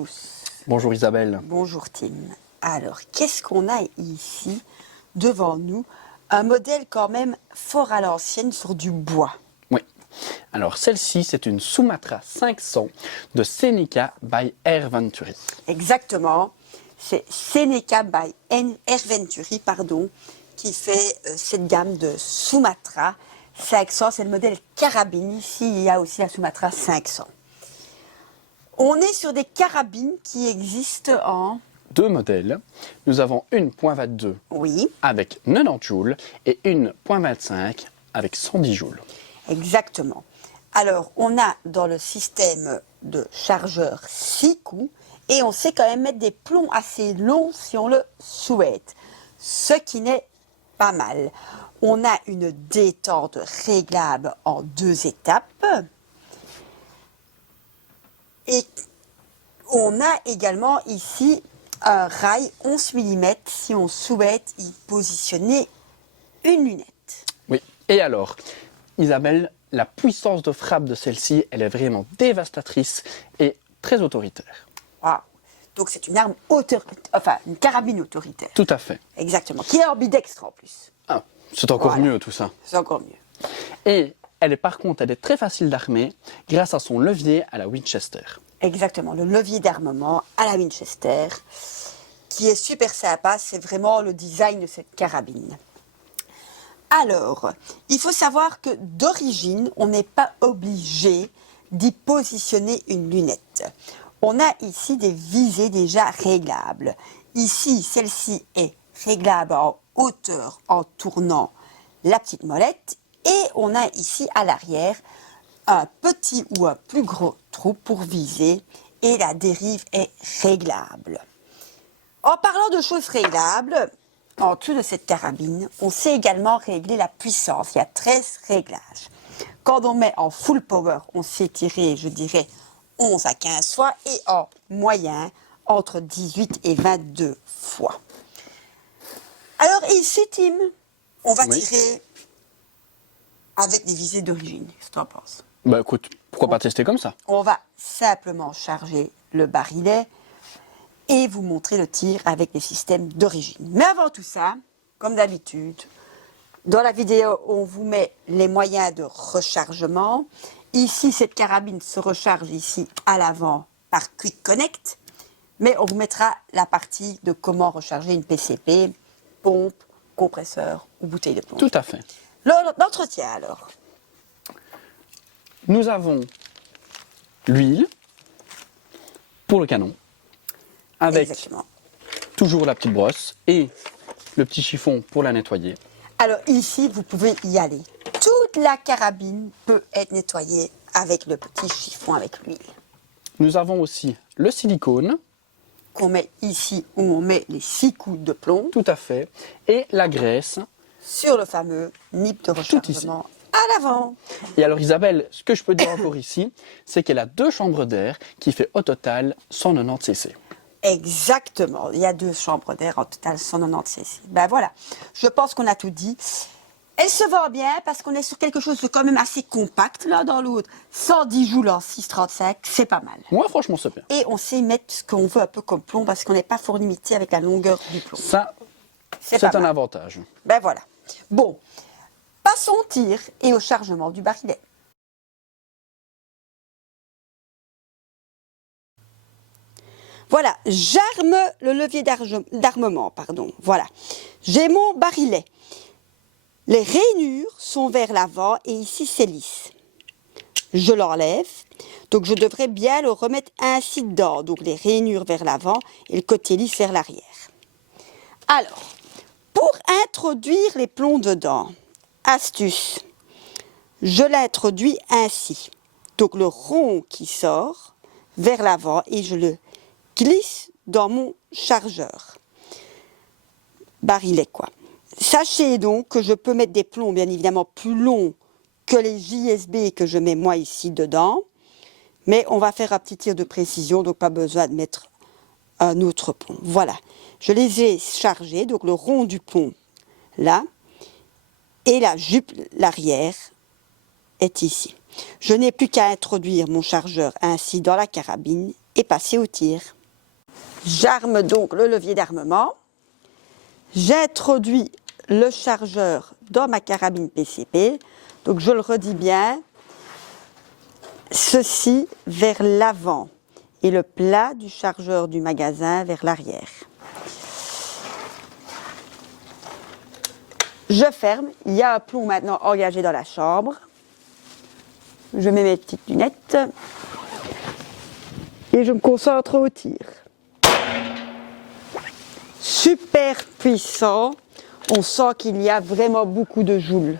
tous. Bonjour Isabelle. Bonjour Tim. Alors, qu'est-ce qu'on a ici devant nous? Un modèle quand même fort à l'ancienne sur du bois. Oui. Alors celle-ci, c'est une Sumatra 500 de Seneca by Air Venturi. Exactement. C'est Seneca by Air Venturi, qui fait cette gamme de Sumatra 500. C'est le modèle carabine. Ici, il y a aussi la Sumatra 500. On est sur des carabines qui existent en... Deux modèles. Nous avons une .22 Oui, avec 90 joules et une .25 avec 110 joules. exactement. Alors, on a dans le système de chargeur 6 coups et on sait quand même mettre des plombs assez longs si on le souhaite, ce qui n'est pas mal. On a une détente réglable en 2 étapes et on a également ici un rail 11 mm si on souhaite y positionner une lunette. Oui. Et alors, Isabelle, la puissance de frappe de celle-ci, elle est vraiment dévastatrice et très autoritaire. Waouh. Donc c'est une arme une carabine autoritaire. Tout à fait. Exactement. Qui est ambidextre en plus. Ah, c'est encore Voilà. mieux tout ça. C'est encore mieux. Et elle est très facile d'armer grâce à son levier à la Winchester. Exactement. Le levier d'armement à la Winchester, qui est super sympa. C'est vraiment le design de cette carabine. Alors, il faut savoir que d'origine, on n'est pas obligé d'y positionner une lunette. On a ici des visées déjà réglables. Ici, celle-ci est réglable en hauteur en tournant la petite molette. Et on a ici à l'arrière un petit ou un plus gros trou pour viser. Et la dérive est réglable. En parlant de choses réglables, en dessous de cette carabine, on sait également régler la puissance. Il y a 13 réglages. Quand on met en full power, on sait tirer, je dirais, 11 à 15 fois et en moyen, entre 18 et 22 fois. Alors ici, Tim, on va tirer avec des visées d'origine. Qu'est-ce que tu en penses? Bah écoute, pourquoi pas tester comme ça? On va simplement charger le barillet et vous montrer le tir avec les systèmes d'origine. Mais avant tout ça, comme d'habitude, dans la vidéo, on vous met les moyens de rechargement. Ici, cette carabine se recharge ici à l'avant par Quick Connect, mais on vous mettra la partie de comment recharger une PCP, pompe, compresseur ou bouteille de plomb. Tout à fait. L'entretien alors. Nous avons l'huile pour le canon, avec Exactement. toujours la petite brosse et le petit chiffon pour la nettoyer. Alors ici, vous pouvez y aller. Toute la carabine peut être nettoyée avec le petit chiffon avec l'huile. Nous avons aussi le silicone, Qu'on met ici où on met les 6 coups de plomb tout à fait, et la graisse. sur le fameux nip de rechargement à l'avant. Et alors Isabelle, ce que je peux dire encore ici, c'est qu'elle a 2 chambres d'air qui fait au total 190 cc. Exactement, il y a 2 chambres d'air, en total 190 cc. Ben voilà, je pense qu'on a tout dit. Elle se vend bien parce qu'on est sur quelque chose de quand même assez compact l'un dans l'autre. 110 joules en 6,35, c'est pas mal. Moi franchement c'est bien. Et on sait mettre ce qu'on veut un peu comme plomb parce qu'on n'est pas fort limité avec la longueur du plomb. Ça, c'est pas un mal. avantage. Ben voilà. Bon, passons au tir et au chargement du barillet. Voilà, j'arme le levier d'armement, Voilà, j'ai mon barillet. Les rainures sont vers l'avant et ici c'est lisse. Je l'enlève, donc je devrais bien le remettre ainsi dedans. Donc les rainures vers l'avant et le côté lisse vers l'arrière. Alors, pour introduire les plombs dedans, astuce, je l'introduis ainsi. Donc le rond qui sort vers l'avant et je le glisse dans mon chargeur. Barillet quoi. Sachez donc que je peux mettre des plombs bien évidemment plus longs que les JSB que je mets moi ici dedans. Mais on va faire un petit tir de précision, donc pas besoin de mettre un autre plomb. Voilà, je les ai chargés, donc le rond du plomb là, et la jupe, l'arrière, est ici. Je n'ai plus qu'à introduire mon chargeur ainsi dans la carabine et passer au tir. J'arme donc le levier d'armement. J'introduis le chargeur dans ma carabine PCP. Donc je le redis bien, ceci vers l'avant et le plat du chargeur du magasin vers l'arrière. Je ferme, il y a un plomb maintenant engagé dans la chambre. Je mets mes petites lunettes et je me concentre au tir. Super puissant, on sent qu'il y a vraiment beaucoup de joules.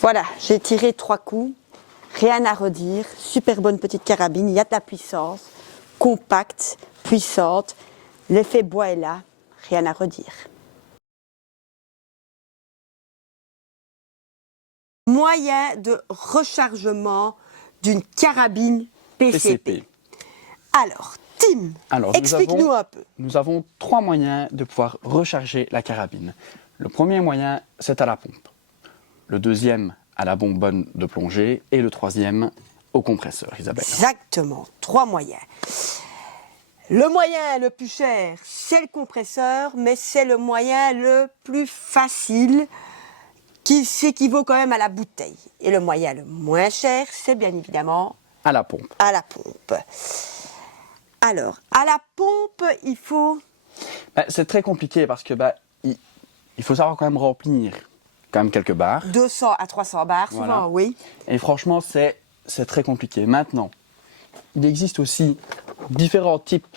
Voilà, j'ai tiré 3 coups, rien à redire, super bonne petite carabine, il y a de la puissance, compacte, puissante, l'effet bois est là, rien à redire. Moyen de rechargement d'une carabine PCP. Alors, Tim, explique-nous un peu. Nous avons 3 moyens de pouvoir recharger la carabine. Le premier moyen, c'est à la pompe. Le deuxième, à la bonbonne de plongée. Et le troisième, au compresseur, Isabelle. Exactement, 3 moyens. Le moyen le plus cher, c'est le compresseur, mais c'est le moyen le plus facile qui s'équivaut quand même à la bouteille. Et le moyen le moins cher, c'est bien évidemment à la pompe. À la pompe. Alors, à la pompe, il faut... c'est très compliqué parce que il faut savoir quand même remplir quand même quelques barres. 200 à 300 barres, souvent, voilà. Oui. Et franchement, c'est très compliqué. Maintenant, il existe aussi différents types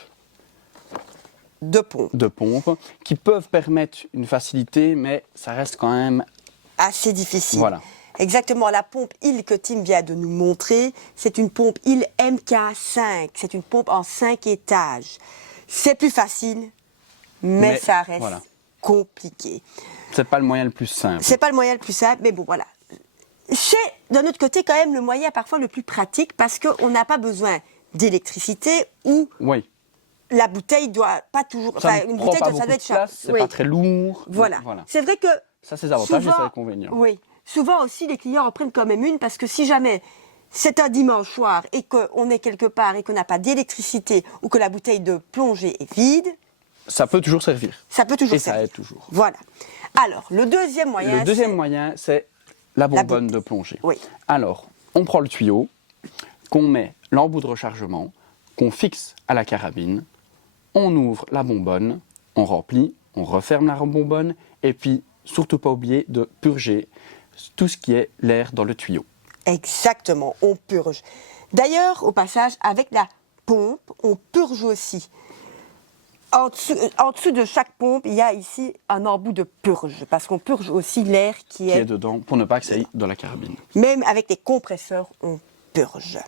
de pompes qui peuvent permettre une facilité, mais ça reste quand même assez difficile. Voilà. Exactement, la pompe Hill que Tim vient de nous montrer, c'est une pompe Hill MK5. C'est une pompe en 5 étages. C'est plus facile, mais ça reste compliqué. C'est pas le moyen le plus simple. C'est pas le moyen le plus simple, mais bon, voilà. C'est, d'un autre côté, quand même le moyen parfois le plus pratique parce qu'on n'a pas besoin d'électricité ou la bouteille doit pas toujours... une bouteille, ça doit être c'est pas très lourd. Voilà. C'est vrai que... Ça, c'est les avantages et ses inconvénients. Oui. Souvent aussi, les clients en prennent quand même une parce que si jamais c'est un dimanche soir et qu'on est quelque part et qu'on n'a pas d'électricité ou que la bouteille de plongée est vide... Ça peut toujours servir. Ça peut toujours servir. Et ça aide toujours. Voilà. Alors, le deuxième moyen... Le deuxième moyen, c'est la bonbonne de plongée. Oui. Alors, on prend le tuyau, qu'on met l'embout de rechargement, qu'on fixe à la carabine, on ouvre la bonbonne, on remplit, on referme la bonbonne et puis, surtout pas oublier de purger tout ce qui est l'air dans le tuyau. Exactement, on purge. D'ailleurs, au passage, avec la pompe, on purge aussi. En dessous de chaque pompe, il y a ici un embout de purge, parce qu'on purge aussi l'air qui est dedans, pour ne pas que ça aille dans la carabine. Même avec les compresseurs, on purge.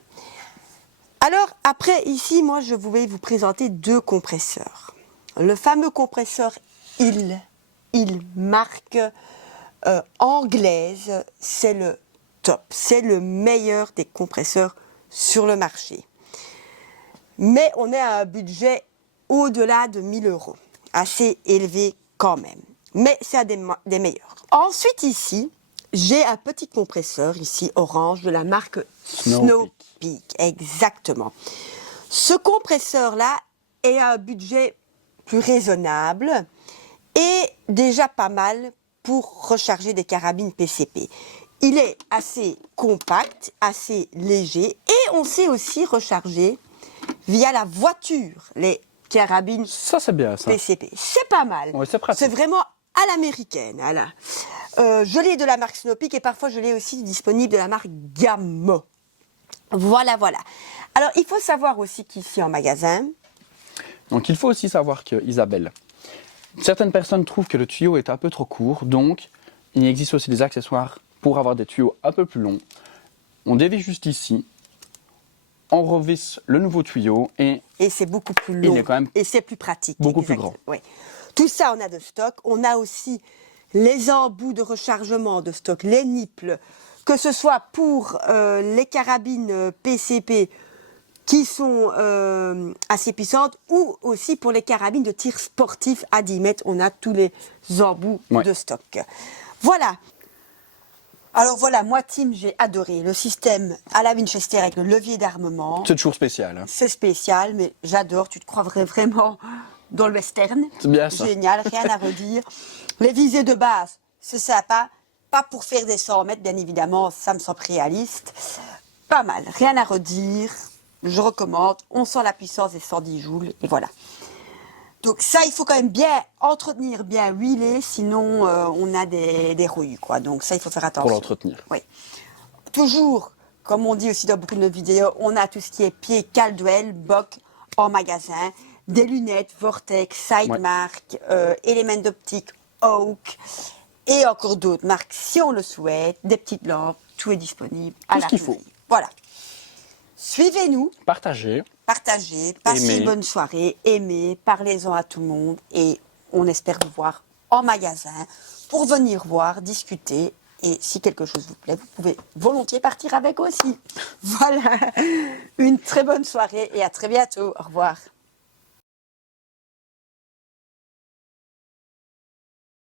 Alors, après, ici, moi, je vais vous présenter 2 compresseurs. Le fameux compresseur Hill marque anglaise, c'est le top. C'est le meilleur des compresseurs sur le marché. Mais on est à un budget au-delà de 1 000 €. Assez élevé quand même. Mais c'est un des meilleurs. Ensuite, ici, j'ai un petit compresseur, ici, orange, de la marque Snow Peak. Exactement. Ce compresseur-là est à un budget plus raisonnable et déjà pas mal pour recharger des carabines PCP. Il est assez compact, assez léger et on sait aussi recharger via la voiture les carabines ça, c'est bien, ça. PCP. C'est pas mal. Ouais, c'est pratique. C'est vraiment à l'américaine. Voilà. Je l'ai de la marque Snow Peak et parfois je l'ai aussi disponible de la marque Gamma. Voilà. Alors, il faut savoir aussi qu'ici en magasin... Donc, il faut aussi savoir que, Isabelle, certaines personnes trouvent que le tuyau est un peu trop court, donc il existe aussi des accessoires pour avoir des tuyaux un peu plus longs. On dévisse juste ici, on revisse le nouveau tuyau et c'est beaucoup plus long. Il est quand même et c'est plus pratique. Beaucoup plus grand. Oui. Tout ça, on a de stock. On a aussi les embouts de rechargement de stock, les nipples, que ce soit pour les carabines PCP qui sont assez puissantes, ou aussi pour les carabines de tir sportif à 10 mètres, on a tous les embouts Ouais. de stock. Voilà. Alors voilà, moi Tim, j'ai adoré le système à la Winchester avec le levier d'armement. C'est toujours spécial. Hein. C'est spécial, mais j'adore, tu te croirais vraiment dans le western. C'est bien ça. Génial, rien à redire. Les visées de base, c'est sympa. Pas pour faire des 100 mètres, bien évidemment, ça me semble réaliste. Pas mal, rien à redire. Je recommande. On sent la puissance des 110 joules, et voilà. Donc ça, il faut quand même bien entretenir, bien huiler, sinon on a des rouilles, quoi. Donc ça, il faut faire attention. Pour l'entretenir. Oui. Toujours, comme on dit aussi dans beaucoup de nos vidéos, on a tout ce qui est pied, Caldwell, Bock en magasin, des lunettes, Vortex, Sidemark, Element d'optique, Oak, et encore d'autres marques si on le souhaite, des petites lampes, tout est disponible à Tout ce qu'il faut. l'arrivée. Voilà. Suivez-nous. Partagez. Partagez, passez Aimez. une bonne soirée, aimez, parlez-en à tout le monde et on espère vous voir en magasin pour venir voir, discuter et si quelque chose vous plaît, vous pouvez volontiers partir avec aussi. Voilà, une très bonne soirée et à très bientôt. Au revoir.